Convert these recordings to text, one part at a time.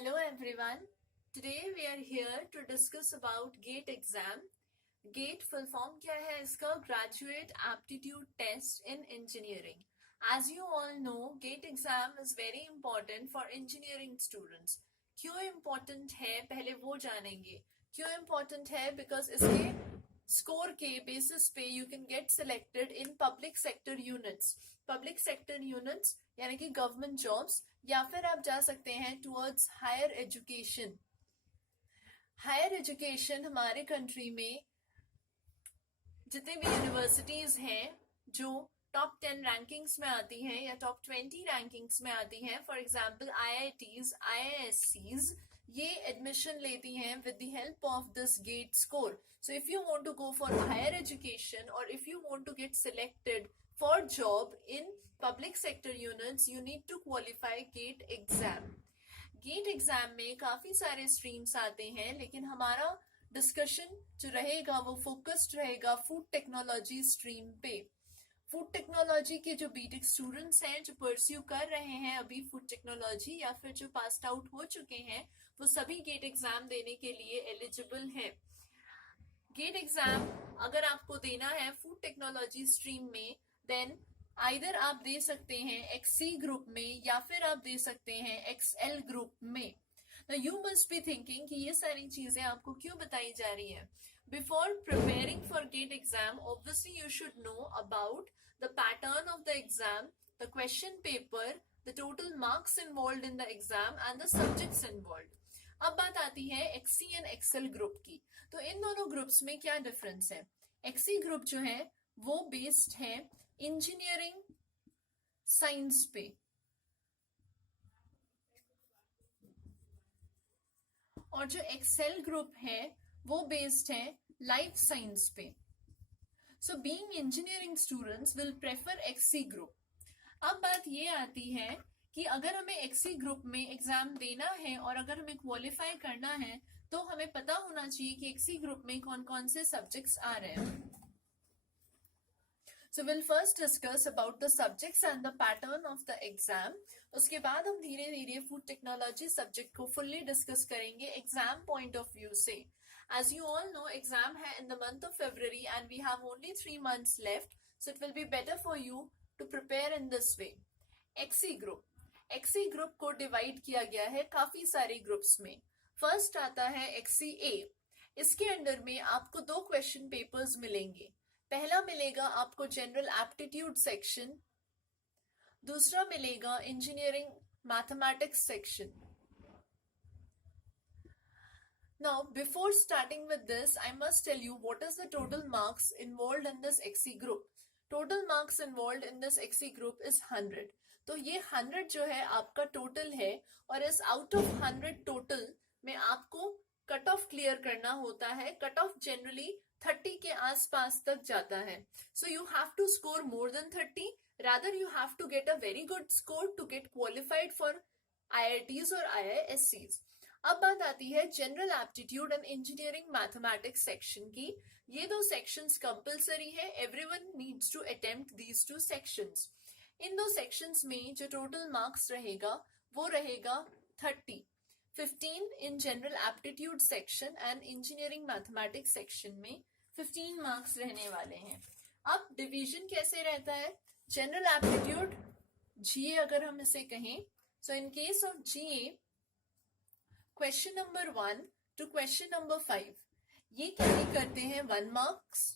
Hello everyone. Today we are here to discuss about GATE exam. GATE full form क्या है इसका? Graduate Aptitude Test in Engineering. As you all know, GATE exam is very important for engineering students. क्यों important है पहले वो जानेंगे. क्यों important है? Because इसके score के basis पे you can get selected in public sector units. Public sector units यानी कि गवर्नमेंट जॉब्स, या फिर आप जा सकते हैं towards higher education. Higher education हमारे कंट्री में जितने भी यूनिवर्सिटीज हैं जो टॉप 10 रैंकिंग्स में आती हैं या टॉप 20 रैंकिंग्स में आती हैं, फॉर एग्जांपल आईआईटीज, आईआईएससीज, ये एडमिशन लेती हैं with the help of this GATE score. So if you want to go for higher education or if you want to get selected for job in public sector units, you need to qualify GATE exam. GATE exam में काफी सारे streams आते हैं, लेकिन हमारा discussion जो रहेगा वो focused रहेगा food technology stream पे. food technology के जो BTech students हैं जो pursue कर रहे हैं अभी food technology, या फिर जो passed out हो चुके हैं, वो सभी GATE exam देने के लिए eligible हैं. GATE exam अगर आपको देना है food technology stream में, देन आइदर आप दे सकते हैं एक्ससी ग्रुप में या फिर आप दे सकते हैं एक्सएल ग्रुप में. यू मस्ट बी थिंकिंग कि ये सारी चीजें आपको क्यों बताई जा रही है. Before preparing for GATE exam, obviously you should know about the pattern of the exam, the question paper, the total marks involve in the exam and the subjects involve. अब बात आती है एक्ससी एंड एक्सएल ग्रुप की. तो इन दोनों ग्रुप्स में क्या डिफरेंस है. एक्ससी ग्रुप जो है वो बेस्ड है इंजीनियरिंग साइंस पे, और जो एक्सेल ग्रुप है वो बेस्ड है लाइफ साइंस पे. So being engineering students will prefer एक्ससी ग्रुप. अब बात ये आती है कि अगर हमें एक्ससी ग्रुप में एग्जाम देना है और अगर हमें क्वालिफाई करना है तो हमें पता होना चाहिए कि एक्ससी ग्रुप में कौन कौन से सब्जेक्ट्स आ रहे हैं. So we'll first discuss about the subjects and the pattern of the exam. उसके बाद हम धीरे धीरे food technology subject को fully discuss करेंगे exam point of view से. As you all know, exam है in the month of February and we have only 3 months left, so it will be better for you to prepare in this way. XC group. XC group को divide किया गया है काफी सारे groups में. First आता है XCA. इसके अंडर में आपको 2 question papers मिलेंगे. पहला मिलेगा आपको जनरल एप्टीट्यूड सेक्शन, दूसरा मिलेगा engineering mathematics section. Now before starting with this I must tell you what is the total marks involved in this XE group. Total marks involved in this XE group is 100. तो ये 100 जो है आपका टोटल है, और इस आउट ऑफ 100 टोटल में आपको कट ऑफ क्लियर करना होता है. कट ऑफ जनरली 30 के आसपास तक जाता है. So you have to score more than 30, rather you have to get a very good score to get qualified for IITs और आईआईएससीज. अब बात आती है general aptitude and engineering mathematics section की. ये 2 सेक्शंस कंपलसरी है. Everyone needs to attempt these 2 sections. इन 2 सेक्शंस में जो टोटल मार्क्स रहेगा वो रहेगा 30. 15 in general aptitude section and engineering mathematics section में 15 मार्क्स रहने वाले हैं. अब डिवीजन कैसे रहता है. जनरल एप्टीट्यूड जीए अगर हम इसे कहें, so in case of GA question number 1 to question number 5 ये कैरी करते हैं 1 मार्क्स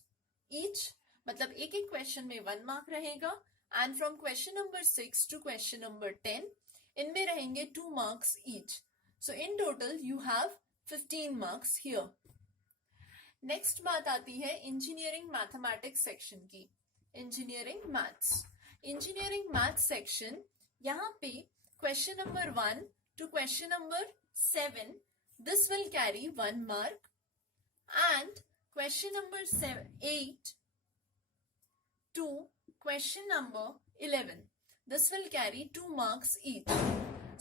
ईच, मतलब एक एक क्वेश्चन में 1 मार्क रहेगा. And from question number 6 to question number 10 इनमें रहेंगे 2 marks each. So in total you have 15 marks here. Next बात आती है engineering mathematics section की. engineering maths. engineering maths section यहाँ पे question number 1 to question number 7 this will carry 1 mark, and question number 8 to question number 11 this will carry 2 marks each.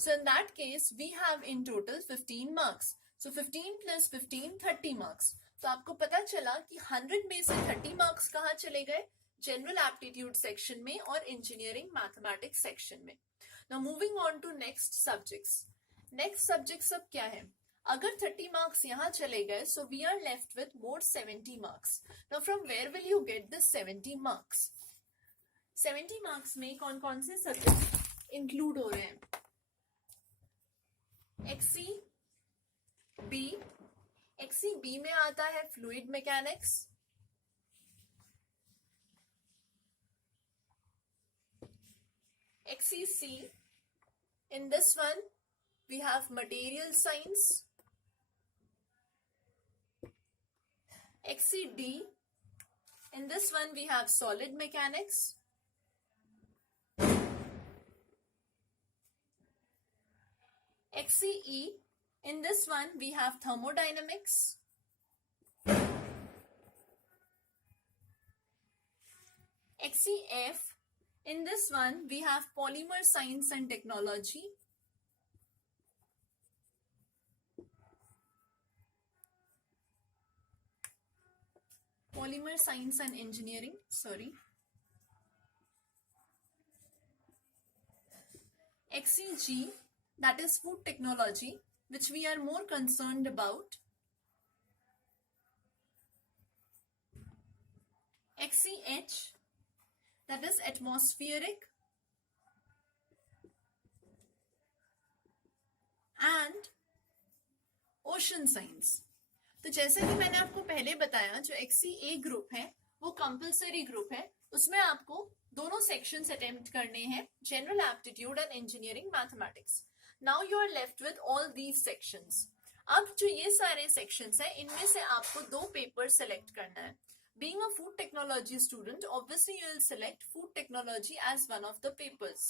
So in that case we have in total 15 marks. So 15 plus 15 30 marks. तो आपको पता चला कि 100 में से 30 मार्क्स कहाँ चले गए. जनरल एप्टीट्यूड सेक्शन में और इंजीनियरिंग मैथमेटिक्स सेक्शन में. Now moving on to next subjects. Next subject सब क्या है? अगर 30 मार्क्स यहाँ चले गए, so we are left with more 70 marks. Now from where will you get this 70 marks? 70 marks में कौन कौन से सब्जेक्ट इंक्लूड हो रहे हैं? XC B. एक्सी बी में आता है fluid mechanics, XE C. In this one, we have material science. XCD. In this one, we have solid mechanics. XCE. In this one, we have thermodynamics. XCF. In this one, we have polymer science and technology. Polymer science and engineering, sorry. XCG, that is food technology, which we are more concerned about. XCH, that is atmospheric and ocean science. तो जैसे कि मैंने आपको पहले बताया, जो XCA group है वो कंपलसरी ग्रुप है. उसमें आपको दोनों सेक्शंस अटेम्प्ट करने हैं, general aptitude and engineering mathematics. Now you are left with all these sections. अब जो ये सारे सेक्शंस हैं, इनमें से आपको दो पेपर सेलेक्ट करना है. Being a food technology student, obviously you will select food technology as one of the papers.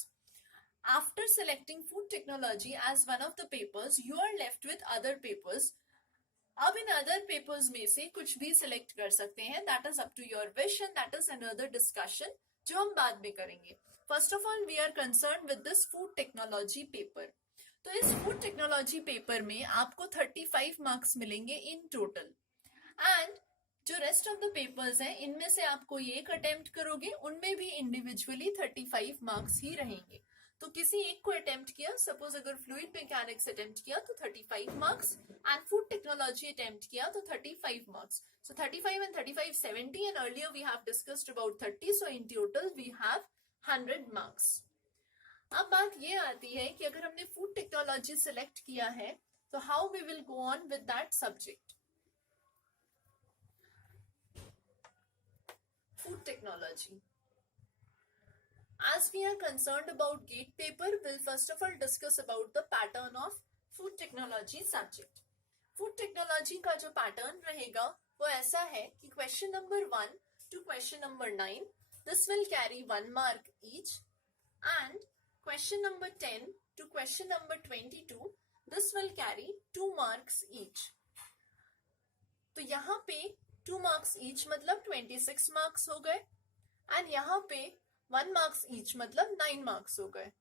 After selecting food technology as one of the papers, you are left with other papers. अब in other papers में से कुछ भी सिलेक्ट कर सकते हैं. That is up to your wish and that is another discussion जो हम बाद में करेंगे. First of all we are concern with this food technology paper. तो इस फूड टेक्नोलॉजी पेपर में आपको 35 मार्क्स मिलेंगे इन टोटल. एंड जो रेस्ट ऑफ द पेपर्स हैं, इनमें से आप कोई एक अटेम्प्ट करोगे, उनमें भी इंडिविजुअली 35 मार्क्स ही रहेंगे. तो किसी एक को अटेम्प्ट किया, सपोज अगर फ्लूइड मैकेनिक्स अटेम्प्ट किया तो 35 marks, and food technology attempt किया तो 35 मार्क्स. सो 35 and 35 70, and earlier we have discussed about 30, so in total we have 100 marks. अब बात ये आती है कि अगर हमने फूड टेक्नोलॉजी सिलेक्ट किया है तो how we will go on with that subject. Food technology. As we are concerned about GATE paper, we'll first of all discuss about the pattern of food technology subject. Food technology का जो pattern रहेगा वो ऐसा है कि question number 1 to question number 9, this will carry 1 mark each, and question number 10 to question number 22, this will carry 2 marks each. तो यहाँ पे 2 marks each मतलब 26 marks हो गए, and यहाँ पे 1 marks each मतलब 9 marks हो गए.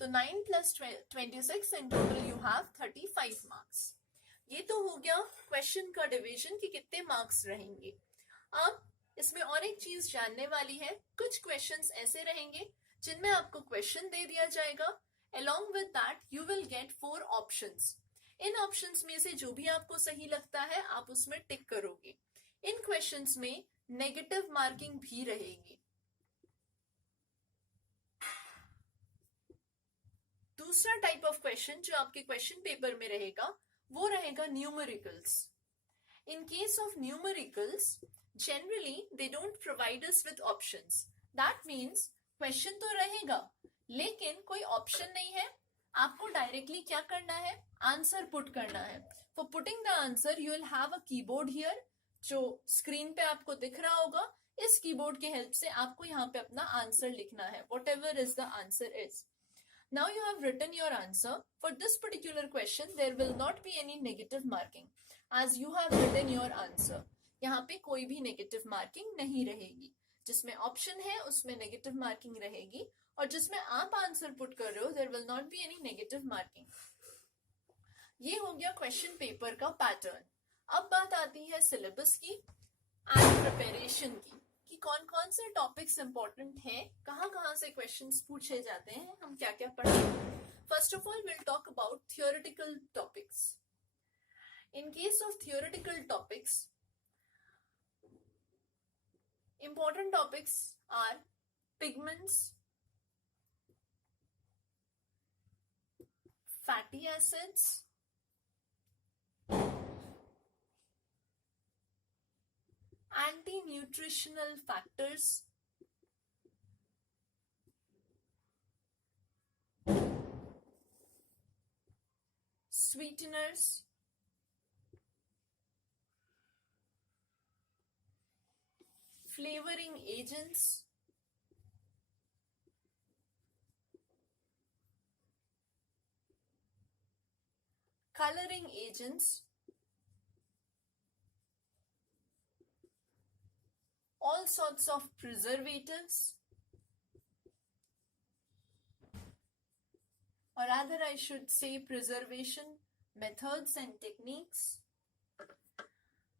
तो 9 plus 26 in total you have 35 marks. ये तो हो गया क्वेश्चन का डिवीजन कि कितने मार्क्स रहेंगे. अब इसमें और एक चीज जानने वाली है. कुछ क्वेश्चंस ऐसे रहेंगे जिनमें आपको क्वेश्चन दे दिया जाएगा. Along with that you will get 4 options. इन ऑप्शंस में से जो भी आपको सही लगता है आप उसमें टिक करोगे. इन क्वेश्चंस में नेगेटिव मार्किंग भी रहेगी. दूसरा टाइप ऑफ क्वेश्चन जो आपके क्वेश्चन पेपर में रहेगा वो रहेगा न्यूमेरिकल्स. इन case of numericals generally they don't provide us with options. That means question तो रहेगा लेकिन कोई ऑप्शन नहीं है. आपको डायरेक्टली क्या करना है, आंसर पुट करना है. For putting the answer you will have a keyboard here जो स्क्रीन पे आपको दिख रहा होगा. इस कीबोर्ड के हेल्प से आपको यहाँ पे अपना आंसर लिखना है, whatever is the answer is. Now you have written your answer. For this particular question, there will not be any negative marking as you have written your answer. यहाँ पे कोई भी नेगेटिव मार्किंग नहीं रहेगी. जिसमें ऑप्शन है उसमें नेगेटिव मार्किंग रहेगी, और जिसमें आप आंसर पुट कर रहे हो there will not be any negative marking. ये हो गया क्वेश्चन पेपर का पैटर्न. अब बात आती है सिलेबस की एंड प्रिपरेशन की, कि कौन कौन से टॉपिक्स इंपॉर्टेंट हैं, कहाँ कहाँ से क्वेश्चंस पूछे जाते हैं, हम क्या क्या पढ़ेंगे. First of all, we'll talk about theoretical topics. In case of theoretical topics, important topics are pigments, fatty acids, anti-nutritional factors, sweeteners, flavoring agents, coloring agents, all sorts of preservatives, or rather I should say preservation methods and techniques.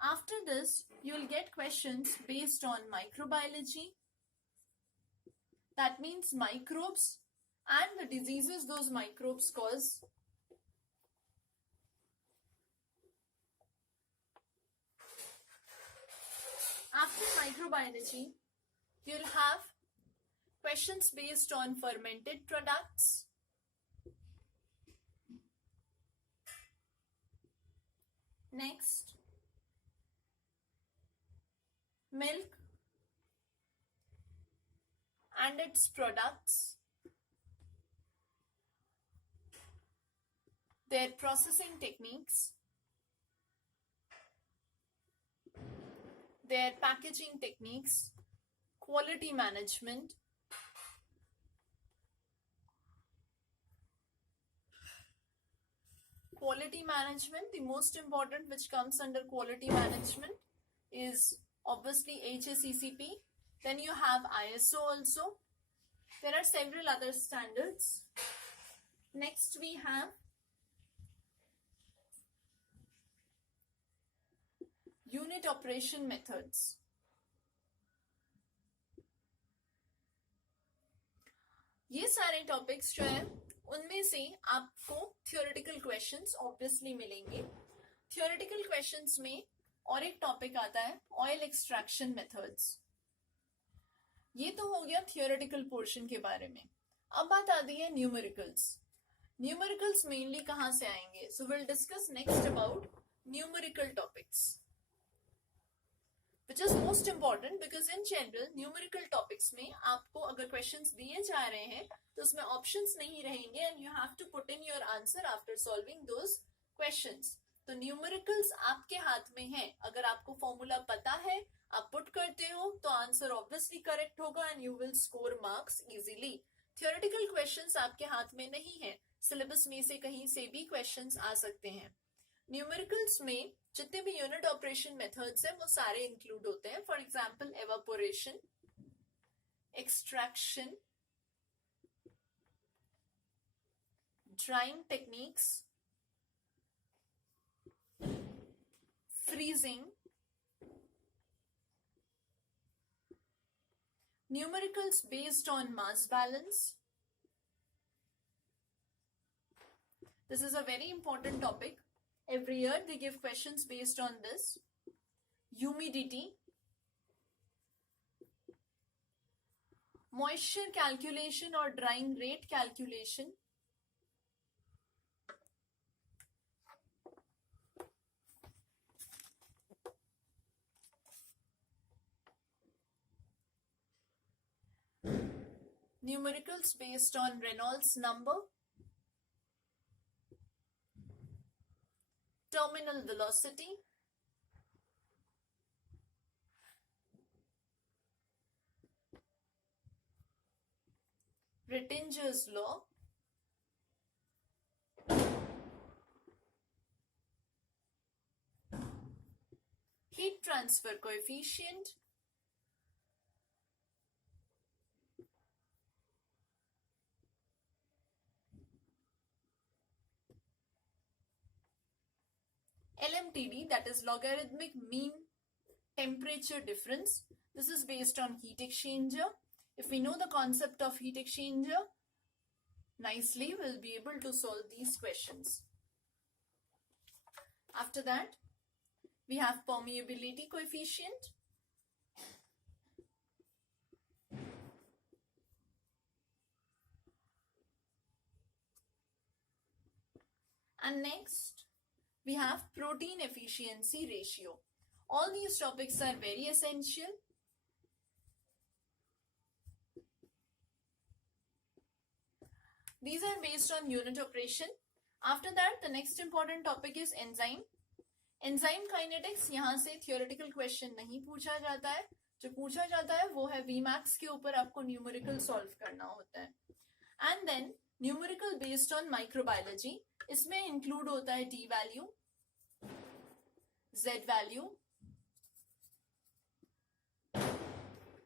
After this, you will get questions based on microbiology. That means microbes and the diseases those microbes cause. After microbiology, you'll have questions based on fermented products, next, milk and its products, their processing techniques, their packaging techniques, quality management, the most important which comes under quality management is obviously HACCP. Then you have ISO also. There are several other standards. Next we have unit operation methods. ये सारे टॉपिक्स जो है उनमें से आपको theoretical questions obviously मिलेंगे. Theoretical questions में और एक टॉपिक आता है ऑयल एक्सट्रैक्शन मेथड्स. ये तो हो गया थियोरेटिकल पोर्शन के बारे में. अब बात आती है न्यूमेरिकल्स. न्यूमेरिकल्स मेनली कहाँ से आएंगे? So will discuss next about numerical topics, which is most important because in general numerical topics में आपको अगर questions दिए जा रहे हैं तो उसमें options नहीं रहेंगे and you have to put in your answer after solving those questions. तो numericals आपके हाथ में है. अगर आपको formula पता है, आप put करते हो तो answer obviously correct होगा and you will score marks easily. Theoretical questions आपके हाथ में नहीं है. syllabus में से कहीं से भी questions आ सकते हैं. न्यूमेरिकल्स में जितने भी यूनिट ऑपरेशन मेथड्स हैं वो सारे इंक्लूड होते हैं. For example evaporation, extraction, drawing techniques, freezing, numericals based on mass balance. This is a very important topic. Every year they give questions based on this. Humidity, moisture calculation or drying rate calculation, numericals based on Reynolds number, terminal velocity, Rittinger's law, heat transfer coefficient, LMTD, that is logarithmic mean temperature difference. This is based on heat exchanger. If we know the concept of heat exchanger, nicely will be able to solve these questions. After that, we have permeability coefficient. And next, we have protein efficiency ratio. All these topics are very essential. These are based on unit operation. After that, the next important topic is enzyme. Enzyme kinetics यहाँ से theoretical question नहीं पूछा जाता है, जो पूछा जाता है वो है वीमैक्स के ऊपर आपको न्यूमेरिकल सॉल्व करना होता है. And then numerical based on microbiology, इसमें इंक्लूड होता है डी वैल्यू, जेड वैल्यू,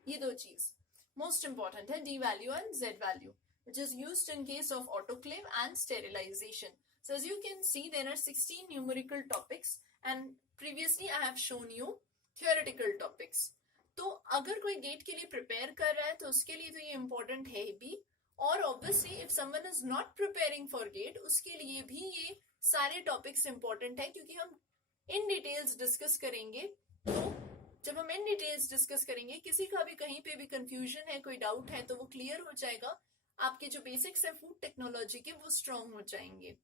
ये दो चीज मोस्ट इंपॉर्टेंट है, D value and Z value, which is used in case of autoclave and sterilization. So as you can see, there are 16 numerical topics and previously I have shown you theoretical topics. तो अगर कोई गेट के लिए प्रिपेयर कर रहा है तो उसके लिए तो ये इम्पोर्टेंट है भी, और obviously if someone is not preparing for GATE, उसके लिए भी ये सारे टॉपिक्स इम्पोर्टेंट है, क्योंकि हम इन डिटेल्स डिस्कस करेंगे. तो जब हम इन डिटेल्स डिस्कस करेंगे, किसी का भी कहीं पे भी कंफ्यूजन है, कोई डाउट है, तो वो क्लियर हो जाएगा. आपके जो बेसिक्स है फूड टेक्नोलॉजी के, वो स्ट्रॉन्ग हो जाएंगे.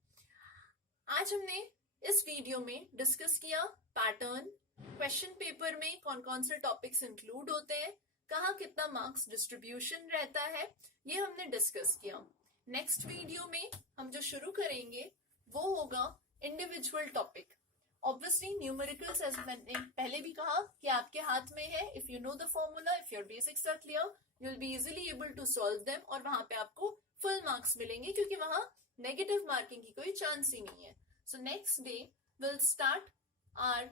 आज हमने इस वीडियो में डिस्कस किया पैटर्न, क्वेश्चन पेपर में कौन कौन से टॉपिक्स इंक्लूड होते हैं, कहाँ कितना मार्क्स डिस्ट्रीब्यूशन रहता है, ये हमने डिस्कस किया. नेक्स्ट वीडियो में हम जो शुरू करेंगे वो होगा individual topic. Obviously numericals, as मैंने पहले भी कहा, कि आपके हाथ में है. If you know the formula, if your basics are clear, you will be easily able to solve them, और वहां पे आपको फुल मार्क्स मिलेंगे, क्योंकि वहां नेगेटिव मार्किंग की कोई चांस ही नहीं है. So next day will start our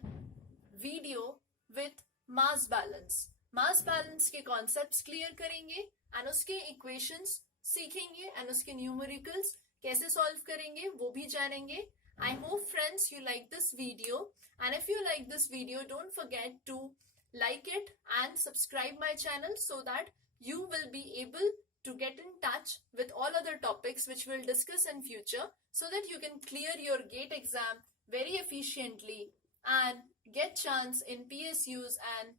video with mass balance. Mass balance के कॉन्सेप्ट्स क्लियर करेंगे एंड उसके इक्वेशंस सीखेंगे एंड उसके न्यूमेरिकल्स कैसे सॉल्व करेंगे वो भी जानेंगे. I hope friends you like this video, and if you like this video, don't forget to like it and subscribe my channel so that you will be able to get in touch with all other topics which we'll discuss in future, so that you can clear your GATE exam very efficiently and get chance in PSUs and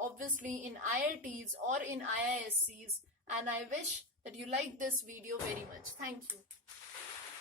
obviously in IITs or in IISCs. And I wish that you like this video very much. Thank you.